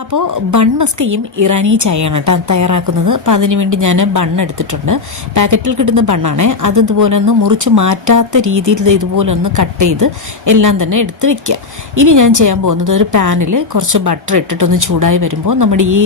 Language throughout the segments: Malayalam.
അപ്പോൾ ബൺ മസ്കയും ഇറാനി ചായയാണ് കേട്ടോ തയ്യാറാക്കുന്നത്. അപ്പോൾ അതിന് വേണ്ടി ഞാൻ ബണ്ണ് എടുത്തിട്ടുണ്ട്. പാക്കറ്റിൽ കിട്ടുന്ന ബണ്ണാണ്. അത് ഇതുപോലെ ഒന്ന് മുറിച്ച് മാറ്റാത്ത രീതിയിൽ ഇതുപോലെ ഒന്ന് കട്ട് ചെയ്ത് എല്ലാം തന്നെ എടുത്ത് വെക്കുക. ഇനി ഞാൻ ചെയ്യാൻ പോകുന്നത് ഒരു പാനിൽ കുറച്ച് ബട്ടർ ഇട്ടിട്ടൊന്ന് ചൂടായി വരുമ്പോൾ നമ്മുടെ ഈ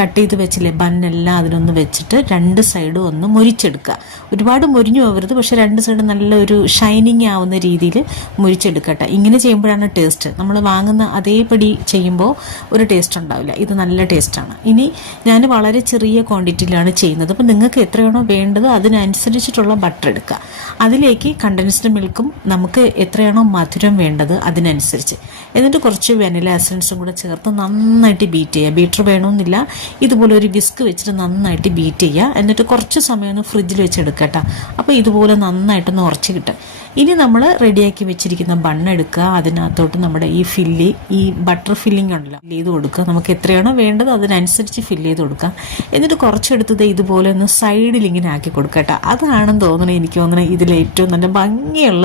കട്ട് ചെയ്ത് വെച്ചില്ലേ ബണ്ണെല്ലാം അതിനൊന്ന് വെച്ചിട്ട് രണ്ട് സൈഡും ഒന്ന് മുരിച്ചെടുക്കുക. ഒരുപാട് മുരിഞ്ഞു പോകരുത്, പക്ഷെ രണ്ട് സൈഡും നല്ലൊരു ഷൈനിങ് ആവുന്ന രീതിയിൽ മുരിച്ചെടുക്കട്ടെ. ഇങ്ങനെ ചെയ്യുമ്പോഴാണ് ടേസ്റ്റ്. നമ്മൾ വാങ്ങുന്ന അതേപടി ചെയ്യുമ്പോൾ ഒരു ടേസ്റ്റ് ഉണ്ടാവില്ല. ഇത് നല്ല ടേസ്റ്റാണ്. ഇനി ഞാൻ വളരെ ചെറിയ ക്വാണ്ടിറ്റിയിലാണ് ചെയ്യുന്നത്. അപ്പോൾ നിങ്ങൾക്ക് എത്രയാണോ വേണ്ടത് അതിനനുസരിച്ചിട്ടുള്ള ബട്ടർ എടുക്കുക. അതിലേക്ക് കണ്ടൻസ്ഡ് മിൽക്കും നമുക്ക് എത്രയാണോ മധുരം വേണ്ടത് അതിനനുസരിച്ച്, എന്നിട്ട് കുറച്ച് വെനില എസൻസും കൂടെ ചേർത്ത് നന്നായിട്ട് ബീറ്റ് ചെയ്യുക. ബീറ്റർ വേണമെന്നില്ല, ഇതുപോലെ ഒരു വിസ്ക് വെച്ചിട്ട് നന്നായിട്ട് ബീറ്റ് ചെയ്യുക. എന്നിട്ട് കുറച്ച് സമയം ഒന്ന് ഫ്രിഡ്ജിൽ വെച്ച് എടുക്കട്ടോ. അപ്പോൾ ഇതുപോലെ നന്നായിട്ടൊന്ന് ഉറച്ച് കിട്ടും. ഇനി നമ്മൾ റെഡിയാക്കി വെച്ചിരിക്കുന്ന ബണ്ണ് എടുക്കുക. അതിനകത്തോട്ട് നമ്മുടെ ഈ ബട്ടർ ഫില്ലിംഗ് ഉണ്ടല്ലോ, ഫില്ല് ചെയ്ത് കൊടുക്കുക. നമുക്ക് എത്രയാണോ വേണ്ടത് അതിനനുസരിച്ച് ഫില്ല് ചെയ്ത് കൊടുക്കുക. എന്നിട്ട് കുറച്ചെടുത്തത് ഇതുപോലെ ഒന്ന് സൈഡിൽ ഇങ്ങനെ ആക്കി കൊടുക്കട്ടോ. അതാണെന്ന് തോന്നണേ, എനിക്ക് തോന്നണേ ഇതിൽ ഏറ്റവും നല്ല ഭംഗിയുള്ള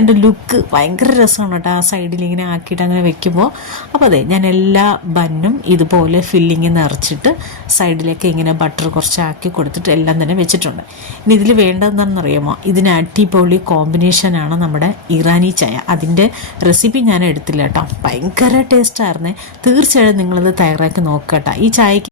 എൻ്റെ ലുക്ക് ഭയങ്കര രസമാണ് കേട്ടോ, ആ സൈഡിൽ ഇങ്ങനെ ആക്കിയിട്ട് അങ്ങനെ വെക്കുമ്പോൾ. അപ്പോൾ അതെ, ഞാൻ എല്ലാ ബന്നും ഇതുപോലെ ഫില്ലിങ് നിറച്ചിട്ട് സൈഡിലേക്ക് ഇങ്ങനെ ബട്ടർ കുറച്ചാക്കി കൊടുത്തിട്ട് എല്ലാം തന്നെ വെച്ചിട്ടുണ്ട്. ഇനി ഇതിൽ വേണ്ടതെന്താണെന്നറിയാമോ, ഇതിന് അടിപൊളി കോമ്പിനേഷനാണ് നമ്മുടെ ഇറാനി ചായ. അതിൻ്റെ റെസിപ്പി ഞാൻ എടുത്തില്ല കേട്ടോ, ഭയങ്കര ടേസ്റ്റായിരുന്നേ. തീർച്ചയായും നിങ്ങളത് തയ്യാറാക്കി നോക്കുക കേട്ടോ. ഈ ചായക്ക്